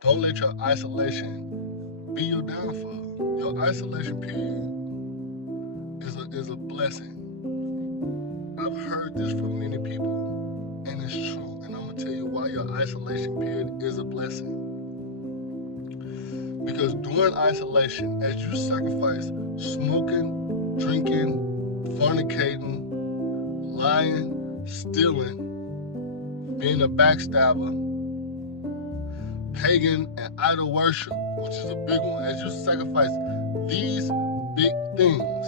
Don't let your isolation be your downfall. Your isolation period is a blessing. I've heard this from many people, and it's true. And I'm gonna tell you why your isolation period is a blessing. Because during isolation, as you sacrifice smoking, drinking, fornicating, lying, stealing, being a backstabber, pagan and idol worship, which is a big one, as you sacrifice these big things,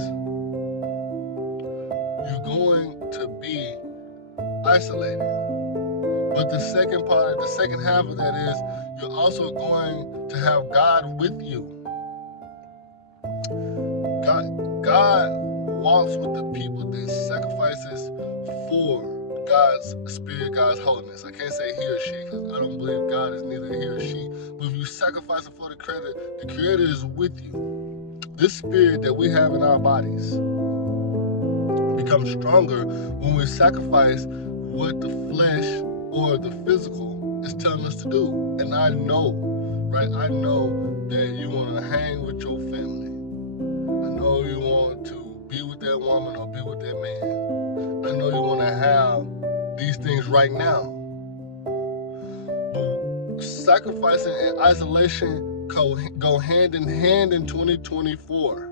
you're going to be isolated. But the second half of that is you're also going to have God with you. God walks with the people that sacrifices for God's spirit, God's holiness. I can't say he or she because I don't believe God is neither he or she. But if you sacrifice it for the Creator is with you. This spirit that we have in our bodies becomes stronger when we sacrifice what the flesh or the physical is telling us to do. And I know, right? I know that you want to hang with your family. I know you want to be with that woman or be with that man. I know you want to have these things right now. But sacrificing and isolation go hand in hand in 2024.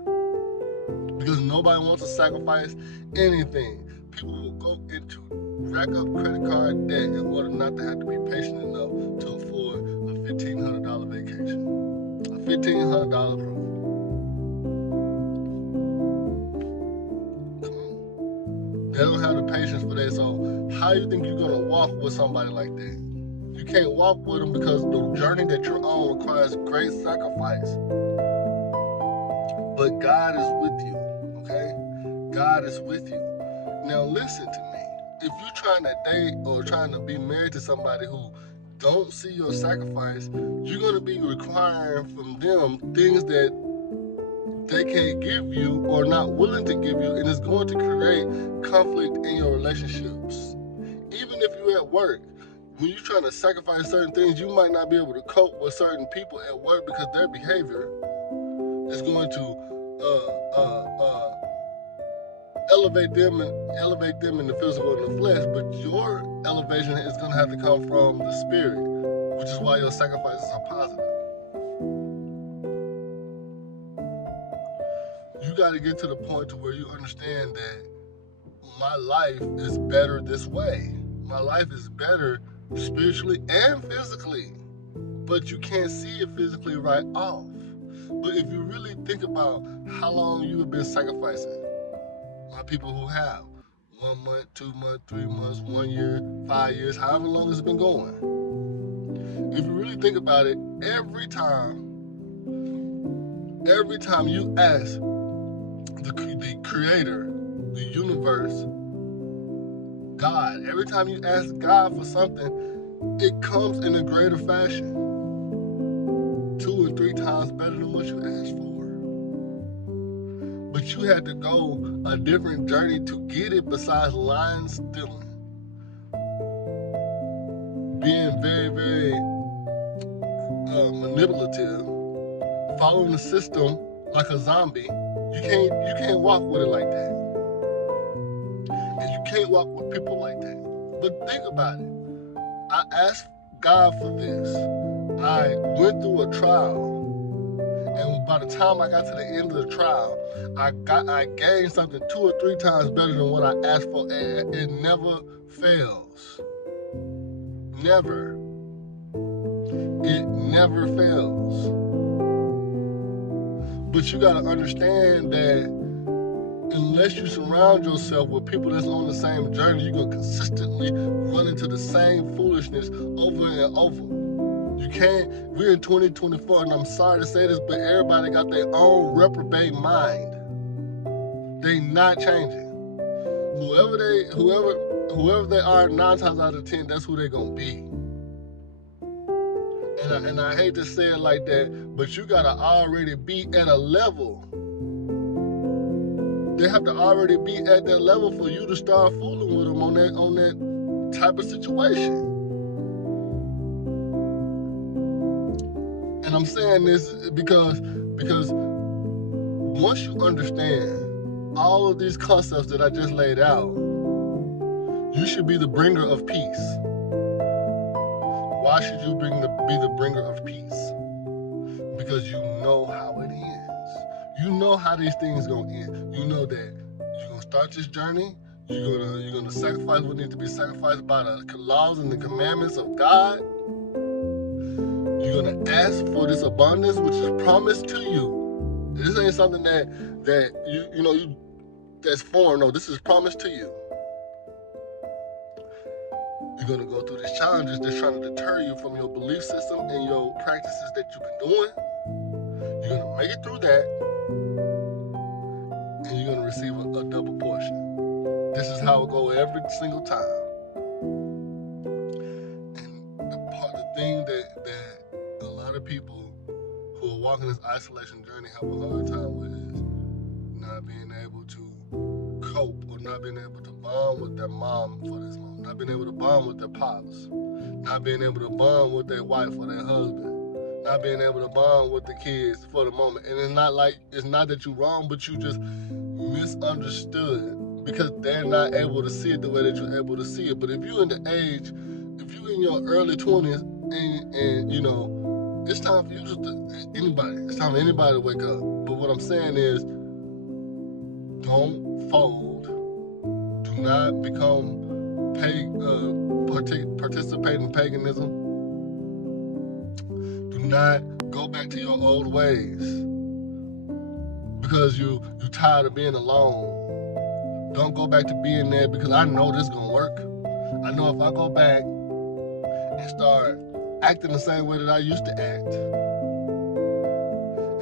Because nobody wants to sacrifice anything. People will go into rack up credit card debt in order not to have to be patient enough to afford a $1,500 vacation. A $1,500 room. Come on. They don't have the patience for that. So how do you think you're going to walk with somebody like that? You can't walk with them because the journey that you're on requires great sacrifice. But God is with you, okay? God is with you. Now listen to me. If you're trying to date or trying to be married to somebody who don't see your sacrifice, you're going to be requiring from them things that they can't give you or not willing to give you, and it's going to create conflict in your relationships. Even if you're at work, when you're trying to sacrifice certain things, you might not be able to cope with certain people at work because their behavior is going to elevate them in the physical and the flesh, but your elevation is going to have to come from the spirit, which is why your sacrifices are positive. You got to get to the point to where you understand that my life is better this way. My life is better spiritually and physically, but you can't see it physically right off. But if you really think about how long you have been sacrificing, my people who have 1 month, 2 months, 3 months, 1 year, 5 years, however long it's been going. If you really think about it, every time you ask the Creator, the universe, God, every time you ask God for something, it comes in a greater fashion. 2 and 3 times better than what you asked for. But you had to go a different journey to get it besides lying, stealing. Being very, very manipulative, following the system like a zombie. You can't walk with it like that. And you can't walk with people like that. But think about it. I asked God for this. I went through a trial. And by the time I got to the end of the trial, I gained something 2 or 3 times better than what I asked for, and it never fails. Never. It never fails. But you gotta understand that unless you surround yourself with people that's on the same journey, you're gonna consistently run into the same foolishness over and over. You can't, we're in 2024, and I'm sorry to say this, but everybody got their own reprobate mind. They not changing. Whoever they are, 9 times out of 10, that's who they gonna be. And I hate to say it like that, but you gotta already be at a level. They have to already be at that level for you to start fooling with them on that type of situation. And I'm saying this because once you understand all of these concepts that I just laid out, you should be the bringer of peace. Why should you be the bringer of peace? Because you know how it ends. You know how these things gonna end. You know that you're gonna start this journey. You're gonna sacrifice what needs to be sacrificed by the laws and the commandments of God. You're gonna ask for this abundance which is promised to you. This ain't something that you that's foreign. No, this is promised to you. You're gonna go through these challenges that's trying to deter you from your belief system and your practices that you've been doing. You're gonna make it through that, and you're gonna receive a double portion. This is how it goes every single time. And the thing that a lot of people who are walking this isolation journey have a hard time with is not being able to cope or not being able to bond with their mom for this long, not being able to bond with their pops, not being able to bond with their wife or their husband, not being able to bond with the kids for the moment. And it's not that you're wrong, but you just misunderstood because they're not able to see it the way that you're able to see it. But if you're if you're in your early 20s and it's time for you it's time for anybody to wake up. But what I'm saying is, don't fold. Do not participate in paganism. Do not go back to your old ways because you're tired of being alone. Don't go back to being there because I know this is gonna work. I know if I go back and start acting the same way that I used to act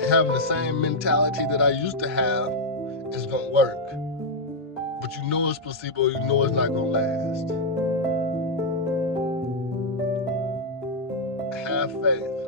and having the same mentality that I used to have, it's gonna work. But you know it's placebo, you know it's not gonna last. Have faith.